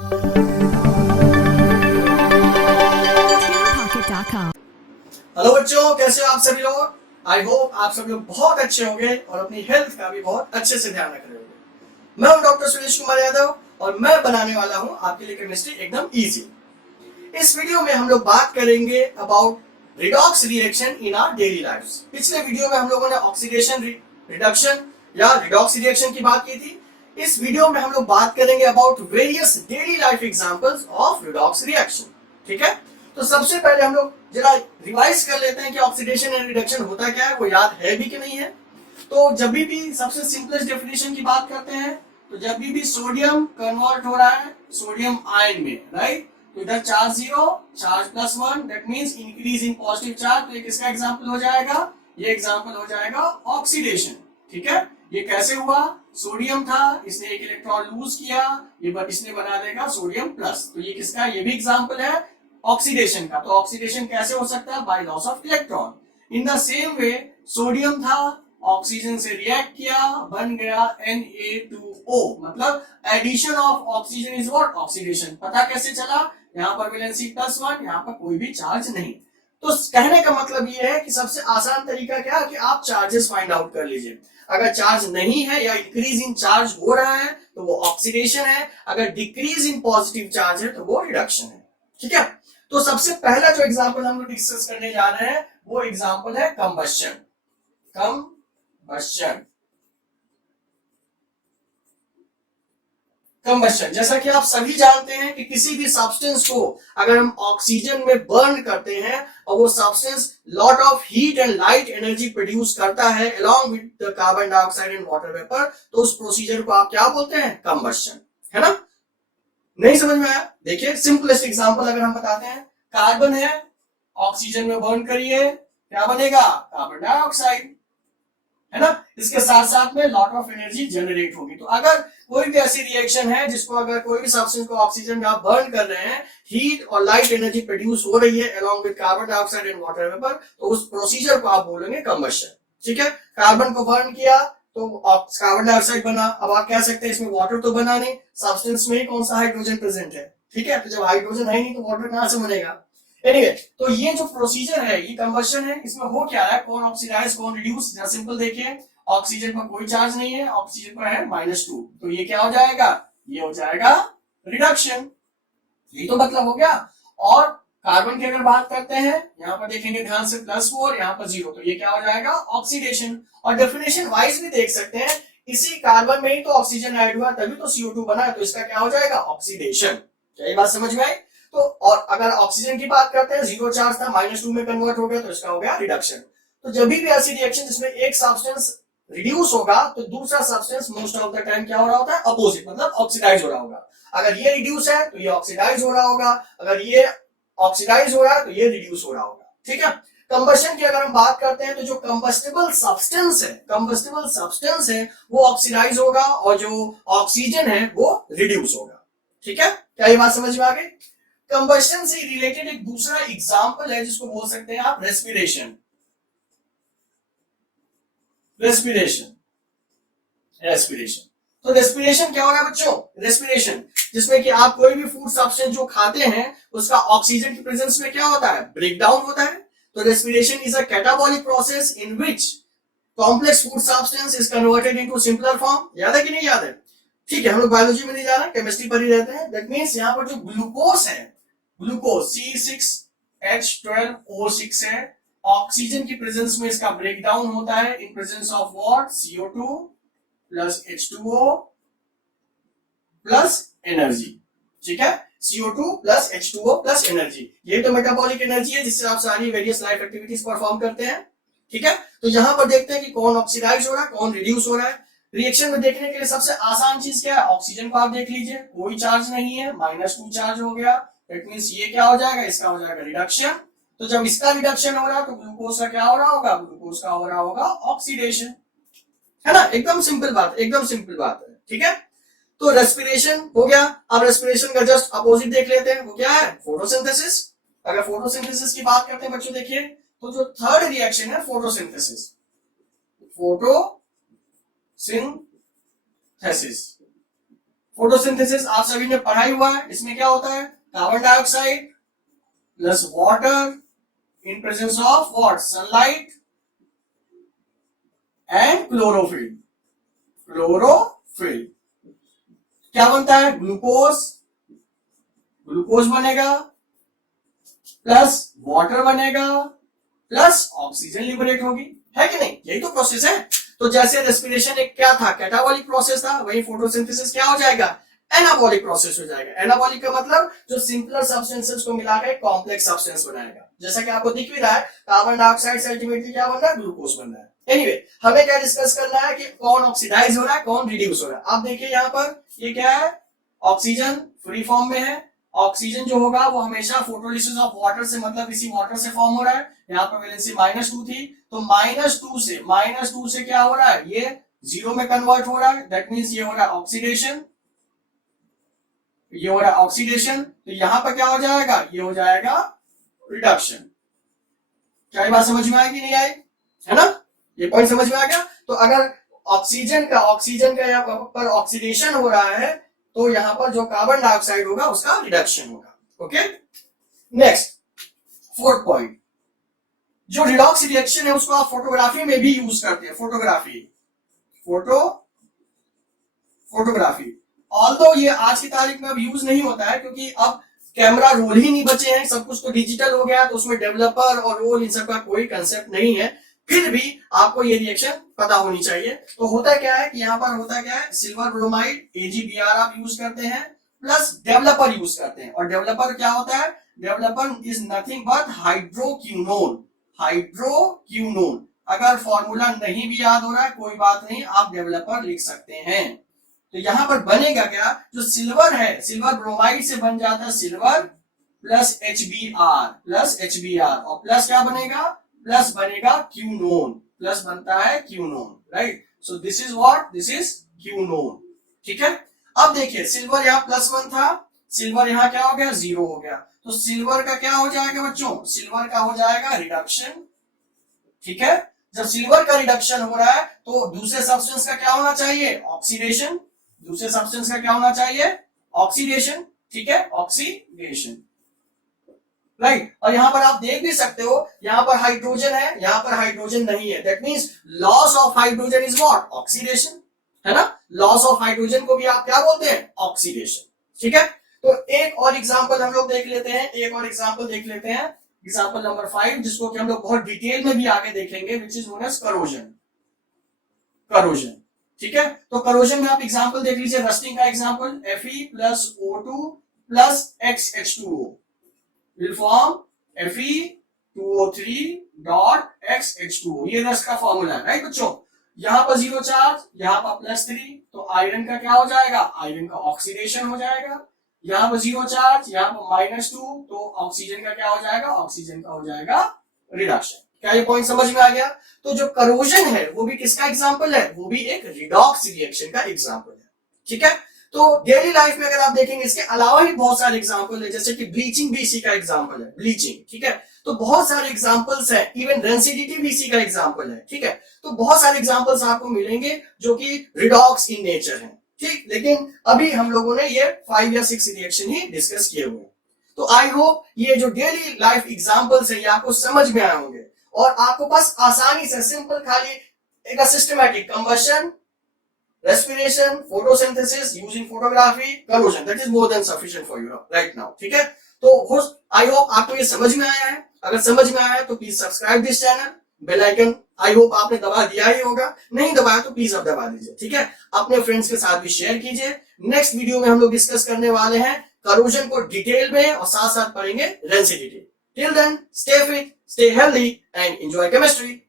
Hello बच्चों, कैसे हो आप सभी लोग। आई होप आप सब लोग बहुत अच्छे होंगे और अपनी हेल्थ का भी बहुत अच्छे से ध्यान रख रहे होंगे। मैं हूं डॉक्टर सुरेश कुमार यादव और मैं बनाने वाला हूं आपके लिए केमिस्ट्री एकदम इजी। इस वीडियो में हम लोग बात करेंगे about redox reaction in our daily life. पिछले वीडियो में हम लोगों ने ऑक्सीडेशन रिडक्शन या रिडॉक्स रिएक्शन की बात की थी। इस वीडियो में हम लोग बात करेंगे about various daily life examples of redox reaction. ठीक है, तो सबसे पहले हम लोग जरा रिवाइज कर लेते हैं कि ऑक्सीडेशन एंड रिडक्शन होता क्या है, वो याद है भी कि नहीं है। तो जब भी सबसे सिंपलेस्ट डेफिनेशन की बात करते हैं, तो जब भी सोडियम कन्वर्ट हो रहा है सोडियम आयन में, राइट, तो इधर charge 0 charge +1, that means increase in positive charge. तो ये किसका एग्जांपल हो जाएगा, ये एग्जांपल हो जाएगा ऑक्सीडेशन। ठीक है, ये कैसे हुआ, सोडियम था, इसने एक इलेक्ट्रॉन लूज किया, ये इसने बना देगा सोडियम प्लस। तो ये किसका, ये भी एग्जांपल है ऑक्सीडेशन का। तो ऑक्सीडेशन कैसे हो सकता है, by loss of electron. In the same way sodium था, ऑक्सीजन से रिएक्ट किया, बन गया Na2O, मतलब addition of oxygen is what, oxidation. पता कैसे चला, यहाँ पर वैलेंसी +1, यहाँ पर कोई भी चार्ज नहीं। तो कहने का मतलब ये है कि सबसे आसान तरीका क्या है कि आप चार्जेस फाइंड आउट कर लीजिए। अगर चार्ज नहीं है या इंक्रीज इन चार्ज हो रहा है तो वो ऑक्सीडेशन है, अगर डिक्रीज इन पॉजिटिव चार्ज है तो वो रिडक्शन है। ठीक है, तो सबसे पहला जो एग्जांपल हम लोग डिस्कस करने जा रहे हैं वो एग्जांपल है कंबस्शन। कंबस्शन, जैसा कि आप सभी जानते हैं कि किसी भी सब्सटेंस को अगर हम ऑक्सीजन में बर्न करते हैं और वो substance lot of heat and light energy produce करता है along with the carbon dioxide and water vapour, तो उस प्रोसीजर को आप क्या बोलते हैं, कंबस्शन, है ना। नहीं समझ में आया, देखिए सिंपलेस्ट एग्जांपल अगर हम बताते हैं, कार्बन है, ऑक्सीजन में बर्न करिए, क्या बनेगा, कार्बन डाइऑक्साइड, है ना। इसके साथ साथ में लॉट ऑफ एनर्जी जनरेट होगी। तो अगर कोई भी ऐसी रिएक्शन है जिसको अगर कोई भी सब्सटेंस को ऑक्सीजन में आप बर्न कर रहे हैं, हीट और लाइट एनर्जी प्रोड्यूस हो रही है along with carbon dioxide and water vapour, तो उस प्रोसीजर को आप बोलेंगे कंबस्शन। ठीक है, कार्बन को बर्न किया तो कार्बन डाइऑक्साइड बना। अब आप कह सकते हैं इसमें वाटर तो बना नहीं, सब्सटेंस में कौन सा हाइड्रोजन प्रेजेंट है। ठीक है, तो जब हाइड्रोजन है नहीं तो वाटर कहां से बनेगा। एनीवे, तो ये जो प्रोसीजर है ये कंबस्शन है। इसमें हो क्या रहा है, कौन ऑक्सीडाइज कौन रिड्यूस। सिंपल देखिए, ऑक्सीजन पर कोई चार्ज नहीं है, ऑक्सीजन पर है -2, तो ये क्या हो जाएगा, ये हो जाएगा रिडक्शन। ये तो मतलब हो गया। और कार्बन की अगर बात करते हैं, यहां पर देखेंगे ध्यान से +4, यहां पर 0, तो ये क्या हो जाएगा, ऑक्सीडेशन। और डेफिनेशन वाइज भी देख सकते हैं, इसी कार्बन में ही तो ऑक्सीजन ऐड हुआ तभी तो CO2 बना है, तो इसका क्या हो जाएगा, ऑक्सीडेशन। क्या ये बात समझ में आई। तो और अगर ऑक्सीजन की बात करते हैं, 0 चार्ज था, -2 में कन्वर्ट हो गया, तो इसका हो गया रिडक्शन। तो जब भी ऐसी रिएक्शन जिसमें एक सब्सटेंस रिड्यूस होगा तो दूसरा substance most of the time क्या हो रहा होता है, अपोजिट, मतलब ऑक्सीडाइज हो रहा होगा। अगर ये रिड्यूस है तो ये ऑक्सीडाइज हो रहा होगा, अगर ये ऑक्सीडाइज हो रहा है तो ये रिड्यूस हो रहा होगा। ठीक है, कंबस्शन की अगर हम बात करते हैं तो जो कंबस्टिबल सब्सटेंस है वो ऑक्सीडाइज होगा और जो ऑक्सीजन है वो रिड्यूस होगा। ठीक है, क्या ये बात समझ में आ गई। कंबस्शन से रिलेटेड एक दूसरा एग्जांपल है जिसको बोल सकते हैं आप रेस्पिरेशन। तो रेस्पिरेशन क्या होगा बच्चों, रेस्पिरेशन जिसमें कि आप कोई भी फूड सब्सटेंस जो खाते हैं उसका ऑक्सीजन की प्रेजेंस में क्या होता है, ब्रेक डाउन होता है। तो respiration is a catabolic process in which complex food substance is converted into simpler form. याद है कि नहीं याद है। ठीक है, हम लोग बायोलॉजी में नहीं जा रहे, केमिस्ट्री पर ही रहते हैं। दैट मींस यहां पर जो ग्लूकोज है, ग्लूकोज C6H12O6 है, ऑक्सीजन की प्रेजेंस में इसका ब्रेकडाउन होता है in presence of what, CO2 plus H2O plus energy. ठीक है, CO2 plus H2O plus energy, ये तो मेटाबॉलिक एनर्जी है जिससे आप सारी वेरियस लाइफ एक्टिविटीज परफॉर्म करते हैं। ठीक है, तो यहां पर देखते हैं कि कौन ऑक्सीडाइज हो रहा है कौन रिड्यूस हो रहा है। रिएक्शन में देखने के लिए सबसे आसान चीज क्या है, ऑक्सीजन को आप देख लीजिए, कोई चार्ज नहीं है, -2 चार्ज हो गया, दैट मींस ये क्या हो जाएगा, इसका हो जाएगा रिडक्शन। तो जब इसका रिडक्शन हो रहा है तो ग्लूकोज का क्या हो रहा होगा, ग्लूकोज का हो रहा होगा ऑक्सीडेशन, है ना। एकदम सिंपल बात है। ठीक है, तो रेस्पिरेशन हो गया। अब रेस्पिरेशन का जस्ट अपोजिट देख लेते हैं, वो क्या है, फोटोसिंथेसिस। अगर फोटोसिंथेसिस की बात करते हैं बच्चों, देखिए तो जो थर्ड रिएक्शन है फोटोसिंथेसिस, फोटोसिंथेसिस आप सभी ने पढ़ा ही हुआ है, इसमें क्या होता है, carbon dioxide plus water in presence of what, sunlight and chlorophyll. Chlorophyll क्या बनता है, ग्लूकोज, ग्लूकोज बनेगा प्लस वाटर बनेगा प्लस ऑक्सीजन लिबरेट होगी, है कि नहीं, यही तो प्रोसेस है। तो जैसे रेस्पिरेशन एक क्या था, कैटाबॉलिक प्रोसेस था, वही फोटोसिंथेसिस क्या हो जाएगा, एनाबॉलिक प्रोसेस हो जाएगा। एनाबॉलिक का मतलब जो सिंपलर सब्सटेंसेस को मिलाकर कॉम्प्लेक्स सब्सटेंस बनाएगा, जैसा कि आपको दिख भी रहा है, कार्बन डाइऑक्साइड से अल्टीमेटली क्या बन रहा है, ग्लूकोज बन रहा है। एनीवे हमें क्या डिस्कस करना है कि कौन ऑक्सीडाइज हो रहा है, कौन रिड्यूस हो रहा है। आप देखिए यहाँ पर ये क्या है, ऑक्सीजन फ्री फॉर्म में है, ऑक्सीजन जो होगा वो हमेशा फोटोलिसिस ऑफ वाटर से, मतलब इसी वाटर से फॉर्म हो रहा है। यहाँ पर वैलेंसी -2 थी, तो -2 से क्या हो रहा है, ये 0 में कन्वर्ट हो रहा है, दैट मींस ये हो रहा है ऑक्सीडेशन, ये हो रहा है ऑक्सीडेशन। तो यहां पर क्या हो जाएगा, ये हो जाएगा रिडक्शन। क्या ये बात समझ में आई कि नहीं आई, है ना, ये पॉइंट समझ में आ गया। तो अगर ऑक्सीजन का यहाँ पर ऑक्सीडेशन हो रहा है, तो यहां पर जो कार्बन डाइऑक्साइड होगा उसका रिडक्शन होगा। ओके, नेक्स्ट 4th पॉइंट, जो रिडॉक्स रिएक्शन है उसको आप फोटोग्राफी में भी यूज करते हैं। फोटोग्राफी ऑल्दो ये आज की तारीख में अब यूज नहीं होता है, क्योंकि अब कैमरा रोल ही नहीं बचे हैं, सब कुछ तो डिजिटल हो गया, तो उसमें डेवलपर और रोल इन सब का कोई कंसेप्ट नहीं है। फिर भी आपको ये रिएक्शन पता होनी चाहिए। तो होता क्या है कि यहाँ पर होता क्या है, सिल्वर ब्रोमाइड AgBr आप यूज करते हैं, प्लस डेवलपर यूज करते हैं। और डेवलपर क्या होता है, developer is nothing but hydroquinone. अगर फॉर्मूला नहीं भी याद हो रहा है कोई बात नहीं, आप डेवलपर लिख सकते हैं। तो यहां पर बनेगा क्या, जो सिल्वर है, सिल्वर ब्रोमाइड से बन जाता है सिल्वर प्लस HBr और प्लस क्या बनेगा, प्लस बनेगा क्यूनोन, प्लस बनता है क्यूनोन, right. So this is what, this is क्यूनोन, ठीक है। अब देखिए सिल्वर यहाँ +1 था, सिल्वर यहाँ क्या हो गया, 0 हो गया। तो सिल्वर का क्या हो जाएगा बच्चों, सिल्वर का हो जाएगा रिडक्शन, ठीक है। जब सिल्वर का रिडक्शन हो रहा है तो दूसरे सब्सटेंस का क्या होना चाहिए, ऑक्सीडेशन। दूसरे सब्सटेंस का क्या होना चाहिए, ऑक्सीडेशन, ठीक है, ऑक्सीडेशन, राइट। और यहां पर आप देख भी सकते हो, यहां पर हाइड्रोजन है, यहां पर हाइड्रोजन नहीं है, that means loss of hydrogen is what, oxidation, है ना। लॉस ऑफ हाइड्रोजन को भी आप क्या बोलते हैं, ऑक्सीडेशन, ठीक है। तो एक और एग्जांपल हम लोग देख लेते हैं, एग्जांपल नंबर 5, जिसको कि हम लोग बहुत डिटेल में भी आगे देखेंगे, which is known as corrosion, ठीक है। तो करोजन में आप एग्जांपल देख लीजिए, रस्टिंग का example, Fe+O2 + XH2O will form Fe2O3.XH2O, ये रस्ट का फॉर्मूला है, राइट बच्चों। यहां पर 0 चार्ज, यहां पर +3, तो आयरन का क्या हो जाएगा, आयरन का ऑक्सीडेशन हो जाएगा। यहां पर 0 चार्ज, यहां पर -2, तो ऑक्सीजन का क्या हो जाएगा, ऑक्सीजन का हो जाएगा रिडक्शन। क्या ये पॉइंट समझ में आ गया। तो जो करोजन है वो भी किसका एग्जांपल है, वो भी एक रिडॉक्स रिएक्शन का एग्जांपल है, ठीक है। तो डेली लाइफ में अगर आप देखेंगे, इसके अलावा भी बहुत सारे एग्जांपल है, जैसे कि ब्लीचिंग भी इसी का एग्जांपल है, ब्लीचिंग, ठीक है। तो बहुत सारे एग्जांपल्स हैं, इवन रेंसिडिटी भी इसी का एग्जांपल है, ठीक है। तो बहुत सारे एग्जांपल्स आपको मिलेंगे जो कि रिडॉक्स इन नेचर हैं, ठीक। लेकिन अभी हम लोगों ने ये 5 या 6 रिएक्शन ही डिस्कस किए हुए। तो आई होप ये जो डेली लाइफ एग्जांपल्स है ये आपको समझ में आए होंगे, और आपको बस आसानी से सिंपल खाली एक systematic combustion, respiration, photosynthesis using photography, corrosion, that is more than sufficient for you right now, ठीक है। तो आई होप आपको ये समझ में आया है। अगर समझ में आया है तो please subscribe this channel, bell icon I hope आपने दबा दिया ही होगा, नहीं दबाया तो प्लीज अब दबा दीजिए, ठीक है। अपने फ्रेंड्स के साथ भी शेयर कीजिए। नेक्स्ट वीडियो में हम लोग डिस्कस करने वाले हैं करोजन को डिटेल में, और साथ साथ पढ़ेंगे rancidity. Till then stay fit, stay healthy and enjoy chemistry.